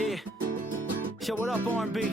Yeah. Yo, what up, R&B?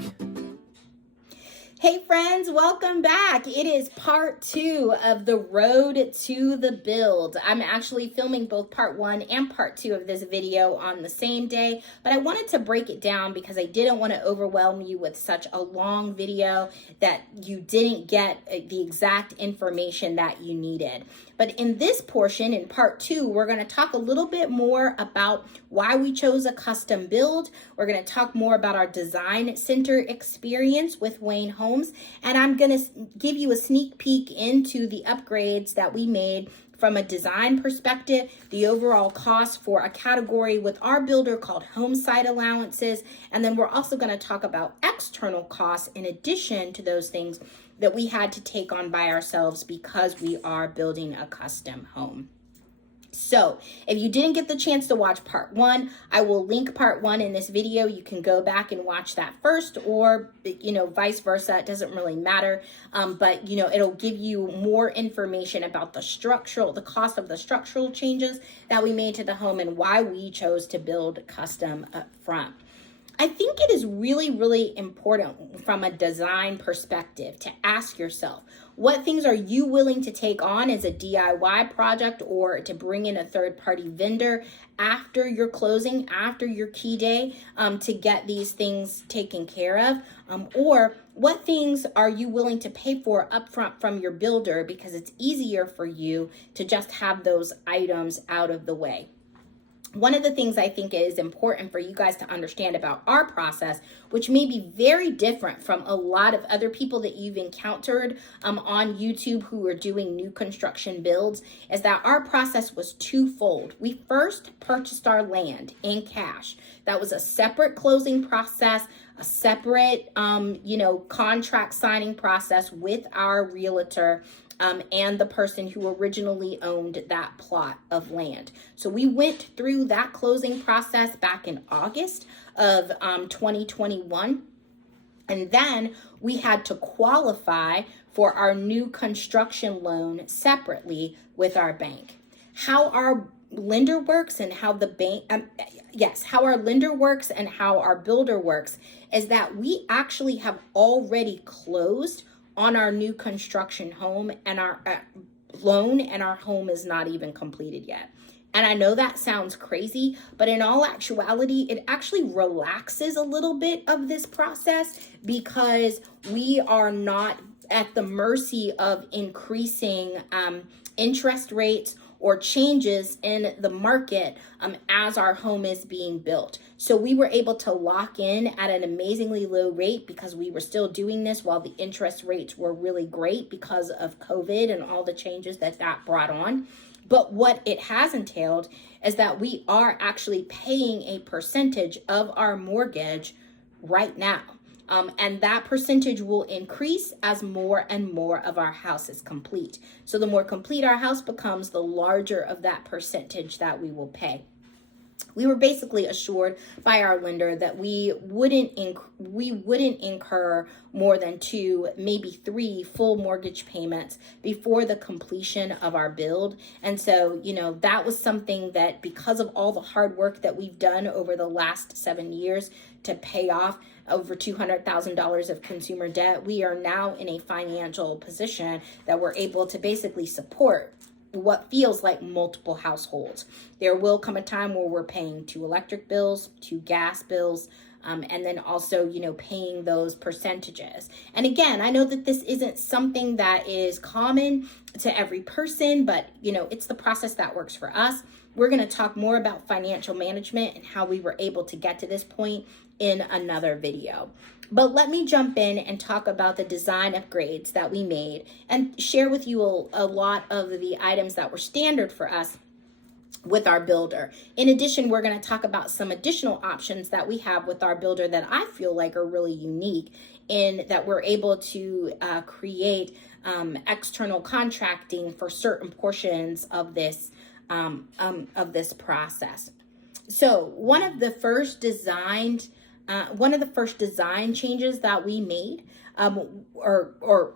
Hey friends, welcome back. It is part 2 of the road to the build. I'm actually filming both part 1 and part 2 of this video on the same day, but I wanted to break it down because I didn't want to overwhelm you with such a long video that you didn't get the exact information that you needed. But in this portion, in part 2, we're going to talk a little bit more about why we chose a custom build. We're going to talk more about our design center experience with Wayne Homes, and I'm going to give you a sneak peek into the upgrades that we made from a design perspective, the overall cost for a category with our builder called Homesite Allowances, and then we're also going to talk about external costs in addition to those things that we had to take on by ourselves because we are building a custom home. So if you didn't get the chance to watch part 1, I will link part 1 in this video. You can go back and watch that first, or, vice versa. It doesn't really matter. But, it'll give you more information about the cost of the structural changes that we made to the home and why we chose to build custom up front. I think it is really, really important from a design perspective to ask yourself, what things are you willing to take on as a DIY project or to bring in a third-party vendor after your closing, after your key day, to get these things taken care of? Or what things are you willing to pay for upfront from your builder because it's easier for you to just have those items out of the way? One of the things I think is important for you guys to understand about our process, which may be very different from a lot of other people that you've encountered on YouTube who are doing new construction builds, is that our process was twofold. We first purchased our land in cash. That was a separate closing process, a separate, contract signing process with our realtor and the person who originally owned that plot of land. So we went through that closing process back in August of 2021. And then we had to qualify for our new construction loan separately with our bank. How our lender works and how the bank, how our lender works and how our builder works is that we actually have already closed on our new construction home, and our loan and our home is not even completed yet. And I know that sounds crazy, but in all actuality, it actually relaxes a little bit of this process because we are not at the mercy of increasing interest rates or changes in the market as our home is being built. So we were able to lock in at an amazingly low rate because we were still doing this while the interest rates were really great because of COVID and all the changes that brought on. But what it has entailed is that we are actually paying a percentage of our mortgage right now. And that percentage will increase as more and more of our house is complete. So the more complete our house becomes, the larger of that percentage that we will pay. We were basically assured by our lender that we wouldn't incur more than 2, maybe 3 full mortgage payments before the completion of our build. And so, that was something that, because of all the hard work that we've done over the last 7 years to pay off over $200,000 of consumer debt, we are now in a financial position that we're able to basically support what feels like multiple households. There will come a time where we're paying 2 electric bills, 2 gas bills, and then also, paying those percentages. And again, I know that this isn't something that is common to every person, but, it's the process that works for us. We're going to talk more about financial management and how we were able to get to this point in another video. But let me jump in and talk about the design upgrades that we made and share with you a lot of the items that were standard for us with our builder. In addition, we're going to talk about some additional options that we have with our builder that I feel like are really unique in that we're able to create external contracting for certain portions of this process. So one of the first design changes that we made, or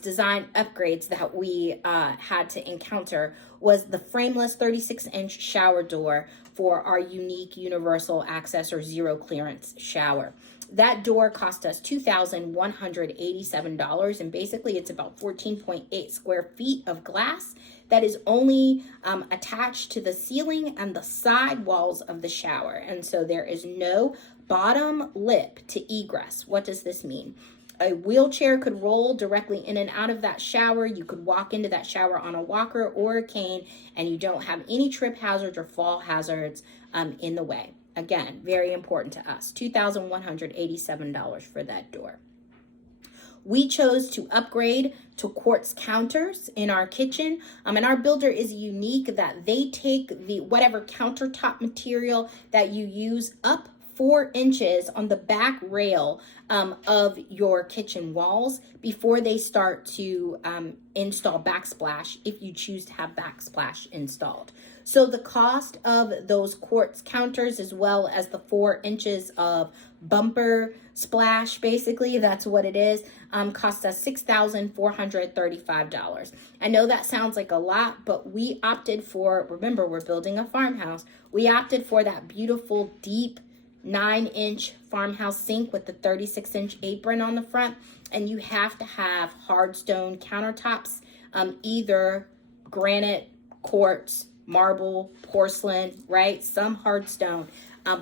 design upgrades that we had to encounter, was the frameless 36-inch shower door for our unique universal access or zero clearance shower. That door cost us $2,187, and basically it's about 14.8 square feet of glass that is only attached to the ceiling and the side walls of the shower. And so there is no bottom lip to egress. What does this mean? A wheelchair could roll directly in and out of that shower. You could walk into that shower on a walker or a cane, and you don't have any trip hazards or fall hazards in the way. Again, very important to us. $2,187 for that door. We chose to upgrade to quartz counters in our kitchen. And our builder is unique that they take the whatever countertop material that you use up 4 inches on the back rail of your kitchen walls before they start to install Backsplash, if you choose to have Backsplash installed. So the cost of those quartz counters, as well as the 4 inches of bumper splash, basically, that's what it is, cost us $6,435. I know that sounds like a lot, but we opted for, remember, we're building a farmhouse. We opted for that beautiful, deep, 9-inch farmhouse sink with the 36-inch apron on the front, and you have to have hard stone countertops, either granite, quartz, marble, porcelain, right? Some hard stone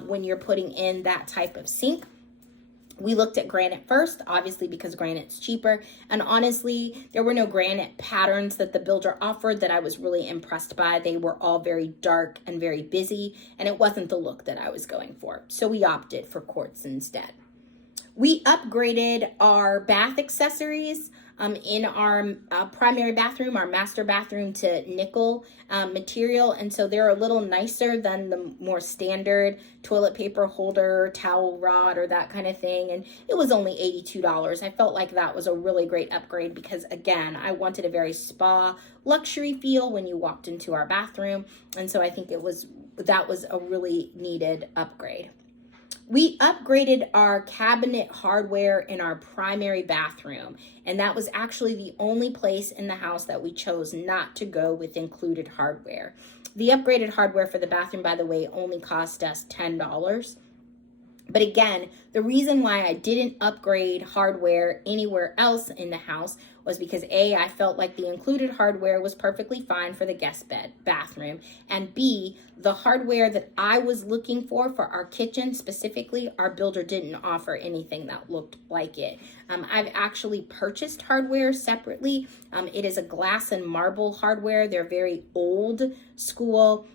when you're putting in that type of sink. We looked at granite first, obviously, because granite's cheaper. And honestly, there were no granite patterns that the builder offered that I was really impressed by. They were all very dark and very busy, and it wasn't the look that I was going for. So we opted for quartz instead. We upgraded our bath accessories in our primary bathroom, our master bathroom, to nickel material. And so they're a little nicer than the more standard toilet paper holder, towel rod, or that kind of thing. And it was only $82. I felt like that was a really great upgrade because, again, I wanted a very spa luxury feel when you walked into our bathroom. And so I think that was a really needed upgrade. We upgraded our cabinet hardware in our primary bathroom, and that was actually the only place in the house that we chose not to go with included hardware. The upgraded hardware for the bathroom, by the way, only cost us $10. But again, the reason why I didn't upgrade hardware anywhere else in the house was because A, I felt like the included hardware was perfectly fine for the guest bathroom, and B, the hardware that I was looking for our kitchen specifically, our builder didn't offer anything that looked like it. I've actually purchased hardware separately. It is a glass and marble hardware. They're very old school,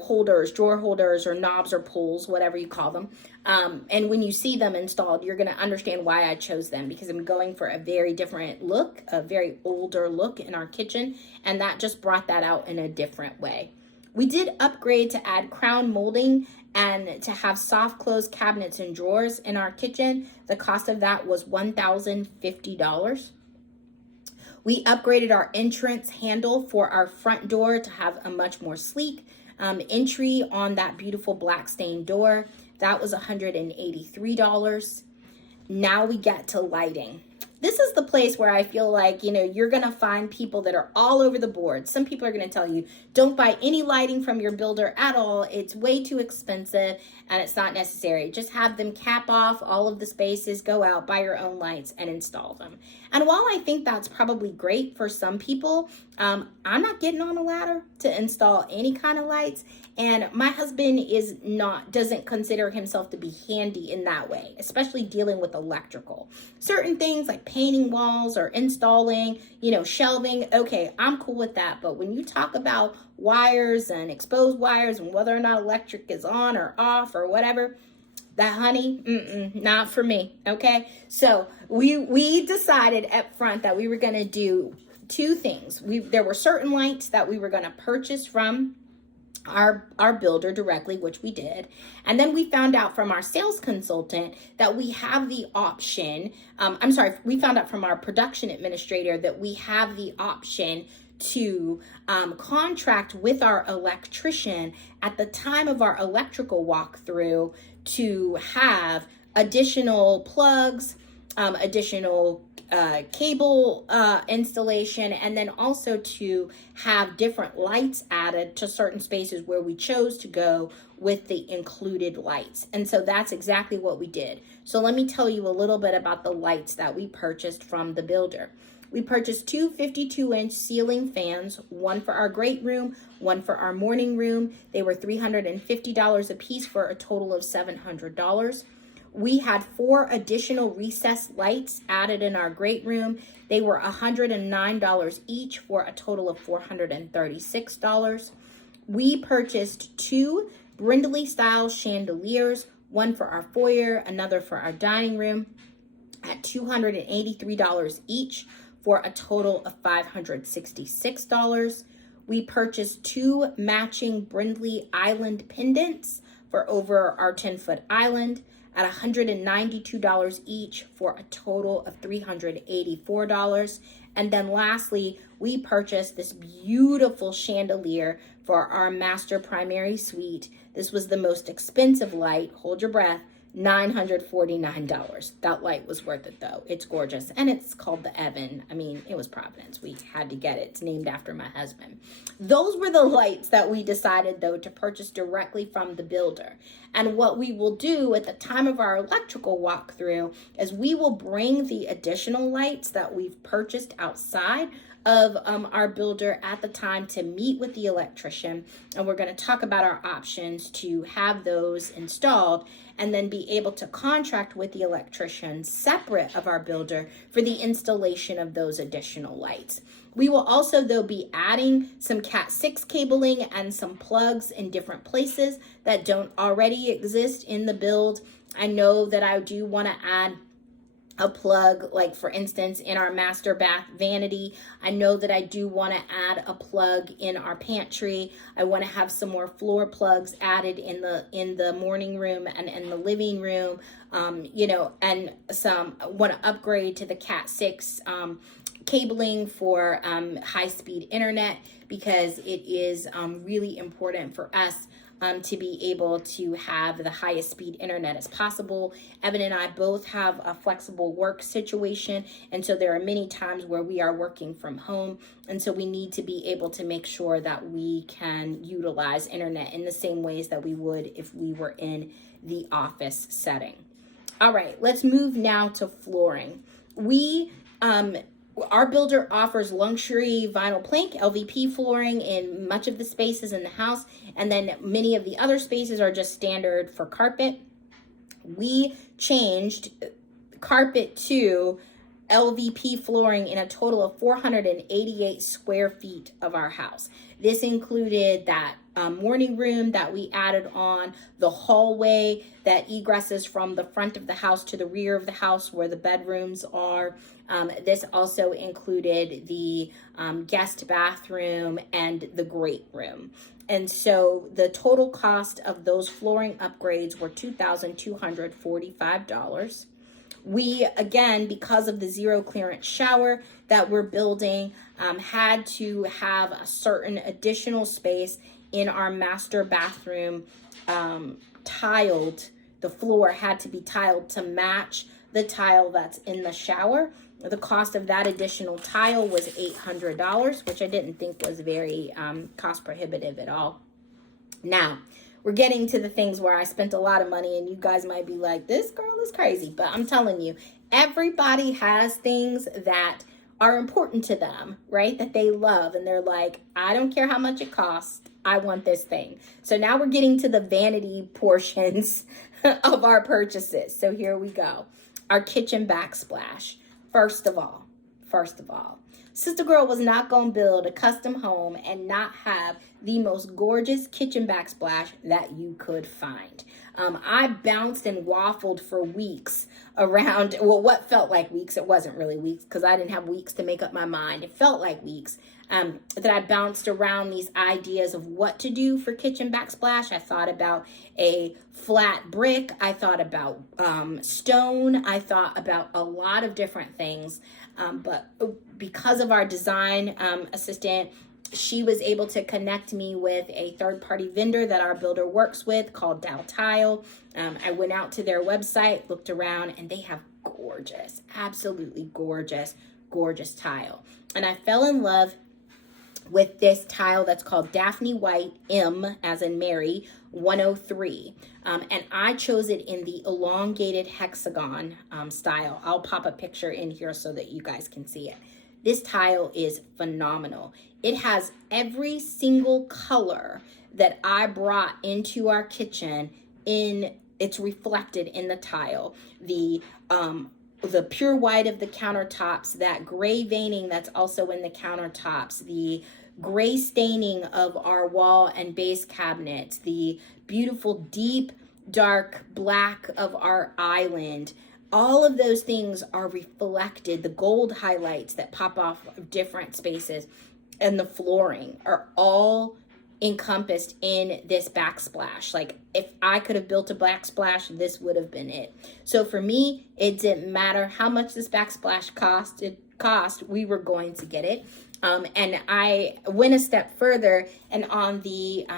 holders, drawer holders, or knobs or pulls, whatever you call them. And when you see them installed, you're going to understand why I chose them, because I'm going for a very different look, a very older look in our kitchen, and that just brought that out in a different way. We did upgrade to add crown molding and to have soft close cabinets and drawers in our kitchen. The cost of that was $1,050. We upgraded our entrance handle for our front door to have a much more sleek entry on that beautiful black stained door. That was $183. Now we get to lighting. This is the place where I feel like, you're going to find people that are all over the board. Some people are going to tell you, don't buy any lighting from your builder at all. It's way too expensive and it's not necessary. Just have them cap off all of the spaces, go out, buy your own lights and install them. And while I think that's probably great for some people, I'm not getting on a ladder to install any kind of lights. And my husband doesn't consider himself to be handy in that way, especially dealing with electrical. Certain things like painting walls or installing, shelving, okay, I'm cool with that. But when you talk about wires and exposed wires and whether or not electric is on or off or whatever, that, honey, not for me, okay? So we decided up front that we were going to do two things. There were certain lights that we were going to purchase from our builder directly, which we did. And then we found out from our sales consultant that we have the option, we found out from our production administrator that we have the option to contract with our electrician at the time of our electrical walkthrough to have additional plugs, additional cable installation, and then also to have different lights added to certain spaces where we chose to go with the included lights. And so that's exactly what we did. So let me tell you a little bit about the lights that we purchased from the builder. We purchased two 52-inch ceiling fans, one for our great room, one for our morning room. They were $350 a piece for a total of $700. We had 4 additional recessed lights added in our great room. They were $109 each for a total of $436. We purchased 2 Brindley style chandeliers, one for our foyer, another for our dining room, at $283 each for a total of $566. We purchased 2 matching Brindley island pendants for over our 10-foot island at $192 each for a total of $384. And then lastly, we purchased this beautiful chandelier for our master primary suite. This was the most expensive light, hold your breath, $949. That light was worth it though. It's gorgeous. And it's called the Evan. I mean, it was Providence. We had to get it. It's named after my husband. Those were the lights that we decided though to purchase directly from the builder. And what we will do at the time of our electrical walkthrough is we will bring the additional lights that we've purchased outside of our builder at the time to meet with the electrician, and we're going to talk about our options to have those installed and then be able to contract with the electrician separate of our builder for the installation of those additional lights. We will also though be adding some Cat 6 cabling and some plugs in different places that don't already exist in the build. I know that I do want to add a plug, like for instance in our master bath vanity. I know that I do want to add a plug in our pantry. I want to have some more floor plugs added in the morning room and in the living room, and some want to upgrade to the Cat 6 cabling for high-speed internet, because it is really important for us to be able to have the highest speed internet as possible. Evan and I both have a flexible work situation, and so there are many times where we are working from home, and so we need to be able to make sure that we can utilize internet in the same ways that we would if we were in the office setting. All right, let's move now to flooring. Our builder offers luxury vinyl plank LVP flooring in much of the spaces in the house, and then many of the other spaces are just standard for carpet. We changed carpet to LVP flooring in a total of 488 square feet of our house. This included that morning room that we added on, the hallway that egresses from the front of the house to the rear of the house where the bedrooms are. This also included the guest bathroom and the great room. And so the total cost of those flooring upgrades were $2,245. We, again, because of the zero clearance shower that we're building, had to have a certain additional space in our master bathroom tiled. The floor had to be tiled to match the tile that's in the shower. The cost of that additional tile was $800, which I didn't think was very cost prohibitive at all. Now, we're getting to the things where I spent a lot of money, and you guys might be like, this girl is crazy. But I'm telling you, everybody has things that are important to them, right? That they love. And they're like, I don't care how much it costs. I want this thing. So now we're getting to the vanity portions of our purchases. So here we go. Our kitchen backsplash. First of all, Sister Girl was not going to build a custom home and not have the most gorgeous kitchen backsplash that you could find. I bounced and waffled for weeks around, well, what felt like weeks. It wasn't really weeks because I didn't have weeks to make up my mind. It felt like weeks that I bounced around these ideas of what to do for kitchen backsplash. I thought about a flat brick. I thought about stone. I thought about a lot of different things. But because of our design assistant, she was able to connect me with a third-party vendor that our builder works with called Dow Tile. I went out to their website, looked around, and they have gorgeous, absolutely gorgeous, gorgeous tile. And I fell in love with this tile that's called Daphne White M, as in Mary, 103. And I chose it in the elongated hexagon style. I'll pop a picture in here so that you guys can see it. This tile is phenomenal. It has every single color that I brought into our kitchen it's reflected in the tile. The pure white of the countertops, that gray veining that's also in the countertops, the gray staining of our wall and base cabinets, the beautiful deep dark black of our island. All of those things are reflected. The gold highlights that pop off of different spaces and the flooring are all encompassed in this backsplash. Like, if I could have built a backsplash, this would have been it. So for me, it didn't matter how much this backsplash cost, we were going to get it. And I went a step further, and on the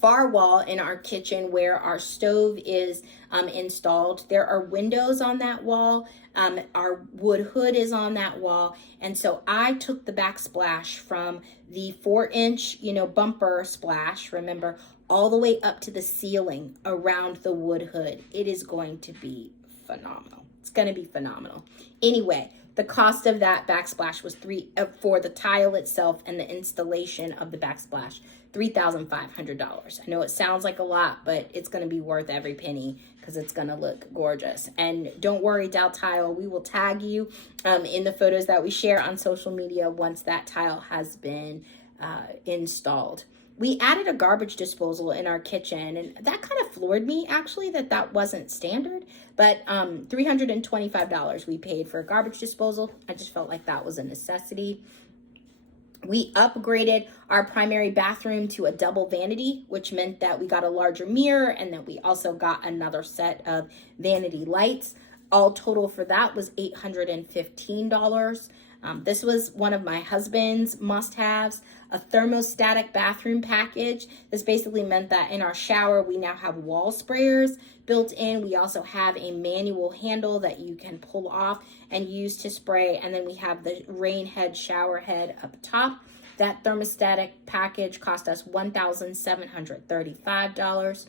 far wall in our kitchen where our stove is installed, there are windows on that wall. Our wood hood is on that wall. And so I took the backsplash from the 4-inch, bumper splash, remember, all the way up to the ceiling around the wood hood. It is going to be phenomenal. It's going to be phenomenal. Anyway, the cost of that backsplash was for the tile itself and the installation of the backsplash, $3,500. I know it sounds like a lot, but it's going to be worth every penny because it's going to look gorgeous. And don't worry, Dow Tile, we will tag you in the photos that we share on social media once that tile has been installed. We added a garbage disposal in our kitchen, and that kind of floored me, actually, that wasn't standard. But $325 we paid for a garbage disposal. I just felt like that was a necessity. We upgraded our primary bathroom to a double vanity, which meant that we got a larger mirror and that we also got another set of vanity lights. All total for that was $815. This was one of my husband's must-haves, a thermostatic bathroom package. This basically meant that in our shower, we now have wall sprayers built in. We also have a manual handle that you can pull off and use to spray. And then we have the rain head, shower head up top. That thermostatic package cost us $1,735.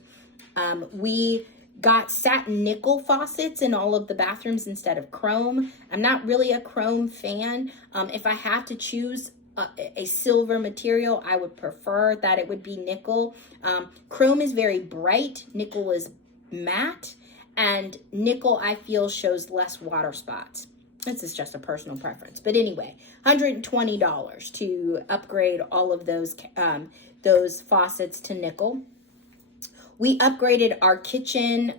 We got satin nickel faucets in all of the bathrooms instead of chrome. I'm not really a chrome fan. If I have to choose a silver material, I would prefer that it would be nickel. Chrome is very bright, nickel is matte, and nickel I feel shows less water spots. This is just a personal preference. But anyway, $120 to upgrade all of those faucets to nickel. We upgraded our kitchen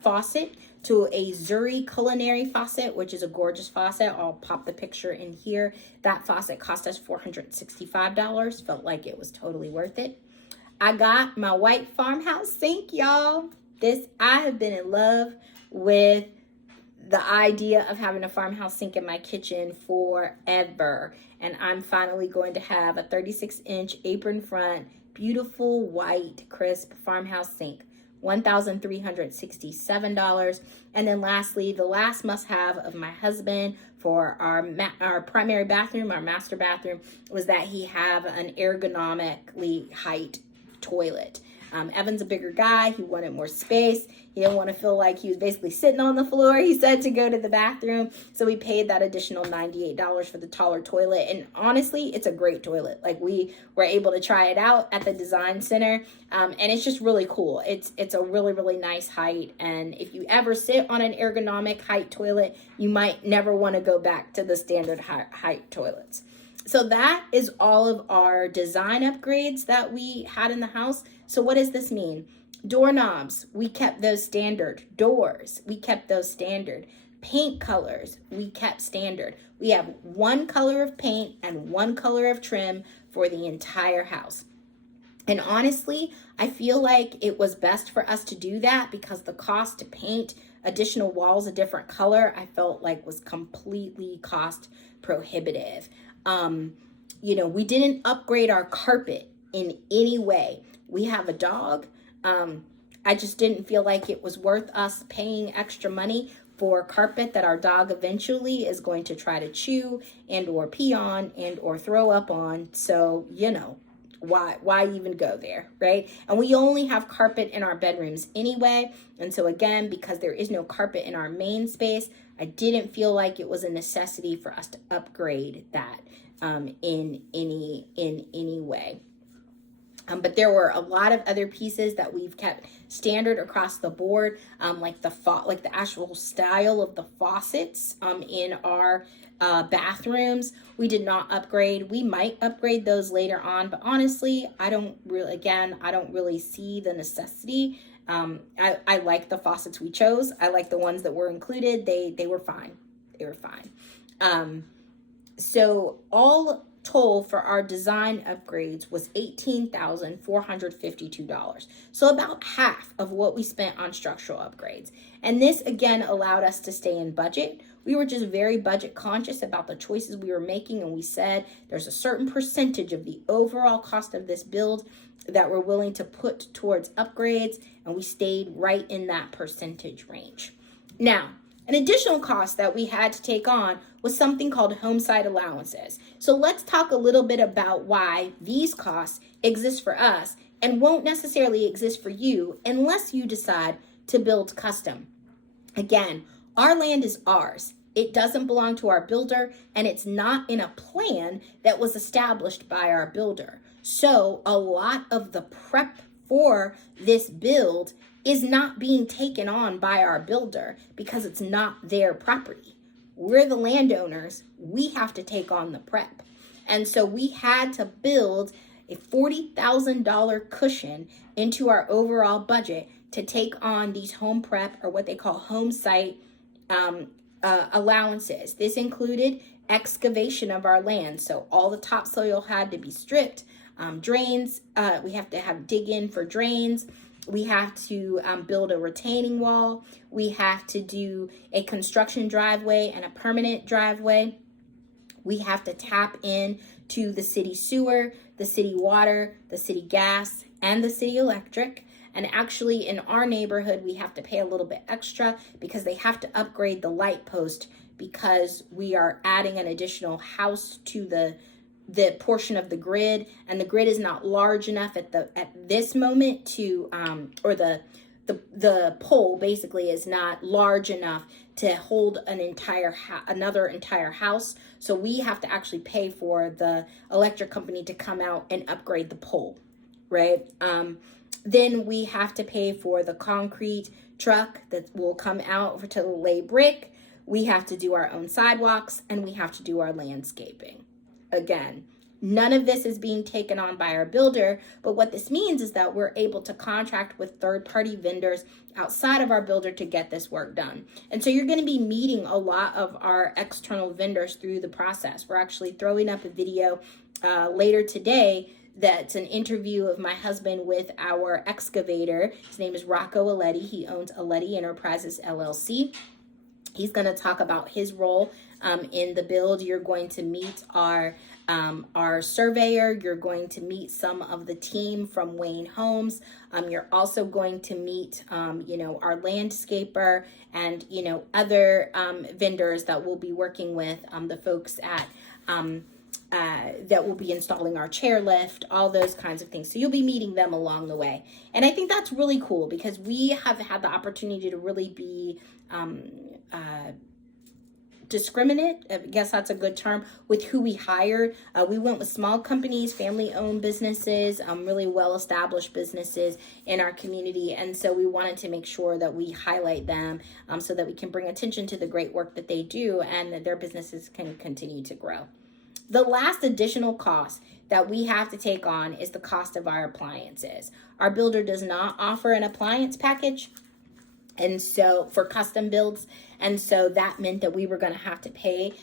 faucet to a Zuri culinary faucet, which is a gorgeous faucet. I'll pop the picture in here. That faucet cost us $465. Felt like it was totally worth it. I got my white farmhouse sink, y'all. I have been in love with the idea of having a farmhouse sink in my kitchen forever. And I'm finally going to have a 36-inch apron front, beautiful white crisp farmhouse sink, $1,367. And then lastly, the last must-have of my husband for our primary bathroom, our master bathroom, was that he have an ergonomically height toilet. Evan's a bigger guy. He wanted more space. He didn't want to feel like he was basically sitting on the floor, he said, to go to the bathroom. So we paid that additional $98 for the taller toilet. And honestly, it's a great toilet. Like, we were able to try it out at the design center. And it's just really cool. It's a really, really nice height. And if you ever sit on an ergonomic height toilet, you might never want to go back to the standard height toilets. So that is all of our design upgrades that we had in the house. So what does this mean? Doorknobs, we kept those standard. Doors, we kept those standard. Paint colors, we kept standard. We have one color of paint and one color of trim for the entire house. And honestly, I feel like it was best for us to do that because the cost to paint additional walls a different color, I felt like was completely cost prohibitive. We didn't upgrade our carpet in any way. We have a dog. I just didn't feel like it was worth us paying extra money for carpet that our dog eventually is going to try to chew and or pee on and or throw up on. So, you know, why even go there, right? And we only have carpet in our bedrooms anyway. And so again, because there is no carpet in our main space, I didn't feel like it was a necessity for us to upgrade that in any way. But there were a lot of other pieces that we've kept standard across the board, like the actual style of the faucets in our bathrooms. We did not upgrade. We might upgrade those later on, but honestly, I don't really see the necessity. I like the faucets we chose. I like the ones that were included. They were fine. They were fine. So all total for our design upgrades was $18,452. So about half of what we spent on structural upgrades. And this again allowed us to stay in budget. We were just very budget conscious about the choices we were making, and we said there's a certain percentage of the overall cost of this build that we're willing to put towards upgrades, and we stayed right in that percentage range. Now, an additional cost that we had to take on was something called Homesite Allowances. So let's talk a little bit about why these costs exist for us and won't necessarily exist for you unless you decide to build custom. Again, our land is ours. It doesn't belong to our builder, and it's not in a plan that was established by our builder. So a lot of the prep for this build is not being taken on by our builder because it's not their property. We're the landowners. We have to take on the prep. And so we had to build a $40,000 cushion into our overall budget to take on these home prep, or what they call home site allowances. This included excavation of our land. So all the topsoil had to be stripped. Drains, we have to dig in for drains. We have to build a retaining wall. We have to do a construction driveway and a permanent driveway. We have to tap in to the city sewer, the city water, the city gas, and the city electric. And actually in our neighborhood, we have to pay a little bit extra because they have to upgrade the light post because we are adding an additional house to the portion of the grid, and the grid is not large enough at this moment to or the pole basically is not large enough to hold another entire house. So we have to actually pay for the electric company to come out and upgrade the pole, right? Then we have to pay for the concrete truck that will come out to lay brick. We have to do our own sidewalks, and we have to do our landscaping. Again, none of this is being taken on by our builder, but what this means is that we're able to contract with third-party vendors outside of our builder to get this work done. And so you're going to be meeting a lot of our external vendors through the process. We're actually throwing up a video later today that's an interview of my husband with our excavator. His name is Rocco Aletti. He owns Aletti Enterprises, LLC. He's going to talk about his role in the build. You're going to meet our surveyor. You're going to meet some of the team from Wayne Homes. You're also going to meet, our landscaper and, other vendors that we'll be working with, the folks at that will be installing our chairlift, all those kinds of things. So you'll be meeting them along the way. And I think that's really cool because we have had the opportunity to really be discriminate, I guess that's a good term, with who we hired. We went with small companies, family-owned businesses, really well-established businesses in our community. And so we wanted to make sure that we highlight them so that we can bring attention to the great work that they do and that their businesses can continue to grow. The last additional cost that we have to take on is the cost of our appliances. Our builder does not offer an appliance package, and so for custom builds, and so that meant that we were going to have to pay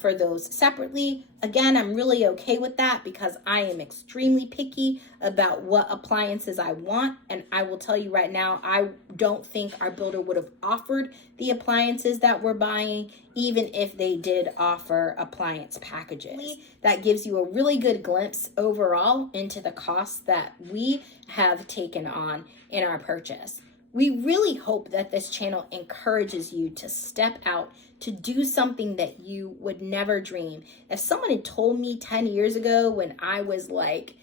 for those separately. Again, I'm really okay with that because I am extremely picky about what appliances I want, and I will tell you right now, I don't think our builder would have offered the appliances that we're buying, even if they did offer appliance packages. That gives you a really good glimpse overall into the costs that we have taken on in our purchase. We really hope that this channel encourages you to step out, to do something that you would never dream. If someone had told me 10 years ago when I was like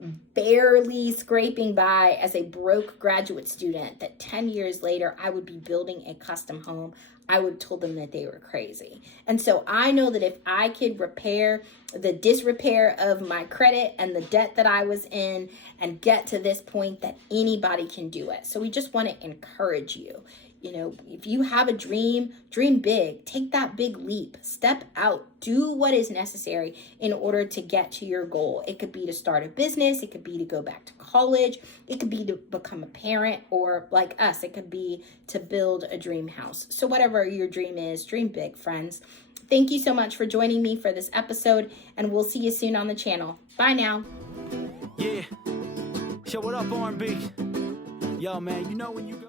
barely scraping by as a broke graduate student that 10 years later I would be building a custom home, I would have told them that they were crazy. And so I know that if I could repair the disrepair of my credit and the debt that I was in and get to this point, that anybody can do it. So we just want to encourage you. You know, if you have a dream, dream big, take that big leap, step out, do what is necessary in order to get to your goal. It could be to start a business. It could be to go back to college. It could be to become a parent, or like us, it could be to build a dream house. So whatever your dream is, dream big, friends. Thank you so much for joining me for this episode, and we'll see you soon on the channel. Bye now. Yeah. Show what up, R&B. Yo, man, you know when you go...